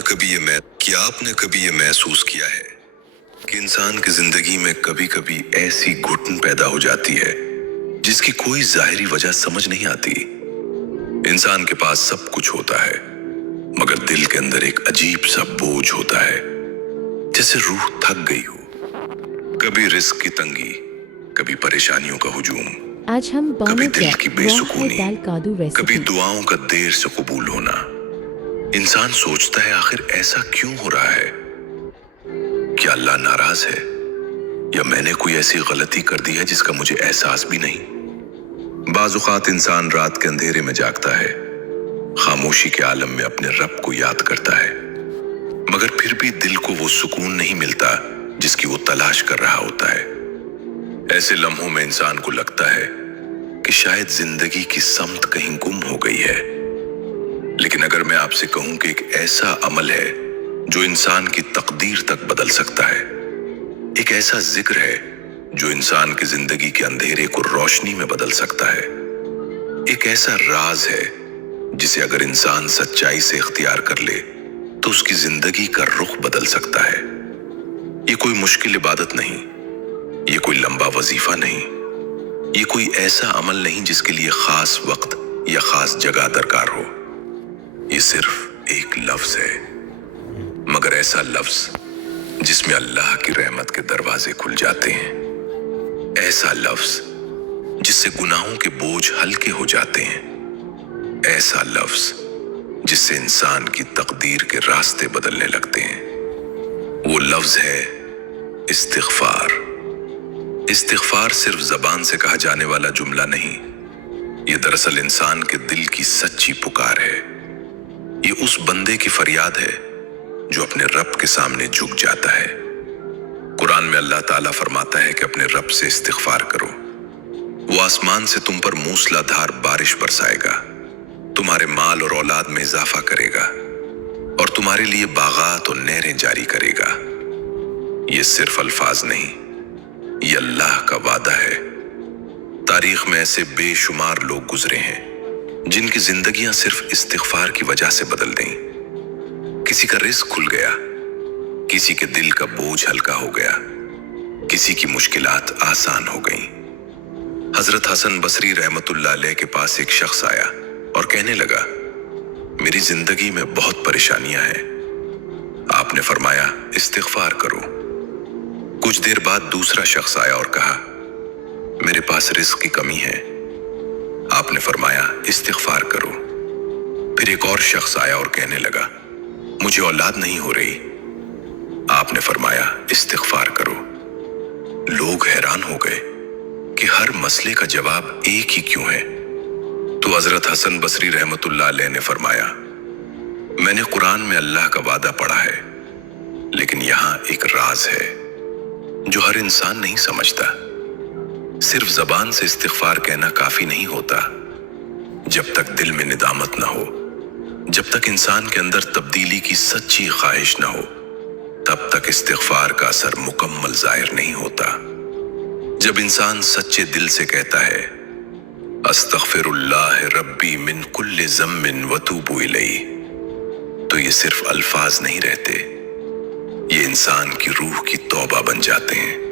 आपने कभी ये महसूस किया है कि इंसान की जिंदगी में कभी कभी ऐसी घुटन पैदा हो जाती है जिसकी कोई जाहिरी वजह समझ नहीं आती। इंसान के पास सब कुछ होता है मगर दिल के अंदर एक अजीब सा बोझ होता है, जैसे रूह थक गई हो। कभी रिस्क की तंगी, कभी परेशानियों का हुजूम, आज हम कभी दिल बानर की दाल बेसुकूनी, कादू कभी रेसिपी दुआओं का देर से कबूल होना। इंसान सोचता है आखिर ऐसा क्यों हो रहा है? क्या अल्लाह नाराज है या मैंने कोई ऐसी गलती कर दी है जिसका मुझे एहसास भी नहीं। बाजुकात इंसान रात के अंधेरे में जागता है, खामोशी के आलम में अपने रब को याद करता है, मगर फिर भी दिल को वो सुकून नहीं मिलता जिसकी वो तलाश कर रहा होता है। ऐसे लम्हों में इंसान को लगता है कि शायद जिंदगी की समत कहीं गुम हो गई है। लेकिन अगर मैं आपसे कहूं कि एक ऐसा अमल है जो इंसान की तकदीर तक बदल सकता है, एक ऐसा जिक्र है जो इंसान की जिंदगी के अंधेरे को रोशनी में बदल सकता है, एक ऐसा राज है जिसे अगर इंसान सच्चाई से इख्तियार कर ले तो उसकी जिंदगी का रुख बदल सकता है। ये कोई मुश्किल इबादत नहीं, ये कोई लंबा वजीफा नहीं, ये कोई ऐसा अमल नहीं जिसके लिए खास वक्त या खास जगह दरकार हो। ये सिर्फ एक लफ्ज है, मगर ऐसा लफ्ज जिसमें अल्लाह की रहमत के दरवाजे खुल जाते हैं, ऐसा लफ्ज जिससे गुनाहों के बोझ हल्के हो जाते हैं, ऐसा लफ्ज जिससे इंसान की तकदीर के रास्ते बदलने लगते हैं। वो लफ्ज है इस्तिग़फ़ार। इस्तिग़फ़ार सिर्फ जबान से कहा जाने वाला जुमला नहीं, ये दरअसल इंसान के दिल की सच्ची पुकार है। ये उस बंदे की फरियाद है जो अपने रब के सामने झुक जाता है। कुरान में अल्लाह ताला फरमाता है कि अपने रब से इस्तिग़फ़ार करो, वो आसमान से तुम पर मूसलाधार बारिश बरसाएगा, तुम्हारे माल और औलाद में इजाफा करेगा और तुम्हारे लिए बागात और नहरें जारी करेगा। ये सिर्फ अल्फाज नहीं, ये अल्लाह का वादा है। तारीख में ऐसे बेशुमार लोग गुजरे हैं जिनकी जिंदगियां सिर्फ इस्तिग़फ़ार की वजह से बदल गईं। किसी का रिज़्क़ खुल गया, किसी के दिल का बोझ हल्का हो गया, किसी की मुश्किलात आसान हो गईं। हजरत हसन बसरी रहमतुल्लाह अलैह के पास एक शख्स आया और कहने लगा, मेरी जिंदगी में बहुत परेशानियां हैं। आपने फरमाया इस्तिग़फ़ार करो। कुछ देर बाद दूसरा शख्स आया और कहा, मेरे पास रिज़्क़ की कमी है। आपने फरमाया इस्तिग़फ़ार करो। फिर एक और शख्स आया और कहने लगा, मुझे औलाद नहीं हो रही। आपने फरमाया इस्तिग़फ़ार करो। लोग हैरान हो गए कि हर मसले का जवाब एक ही क्यों है। तो हजरत हसन बसरी रहमतुल्लाह अलैह ने फरमाया, मैंने कुरान में अल्लाह का वादा पढ़ा है, लेकिन यहां एक राज है जो हर इंसान नहीं समझता। सिर्फ जबान से इस्तिग़फ़ार कहना काफी नहीं होता। जब तक दिल में निदामत ना हो, जब तक इंसान के अंदर तब्दीली की सच्ची ख्वाहिश ना हो, तब तक इस्तिग़फ़ार का असर मुकम्मल ज़ाहिर नहीं होता। जब इंसान सच्चे दिल से कहता है अस्तग़फ़िरुल्लाह रब्बी मिन कुल्लि ज़म्बिन व तूबू इलैहि, तो ये सिर्फ अल्फाज नहीं रहते, ये इंसान की रूह की तौबा बन जाते हैं।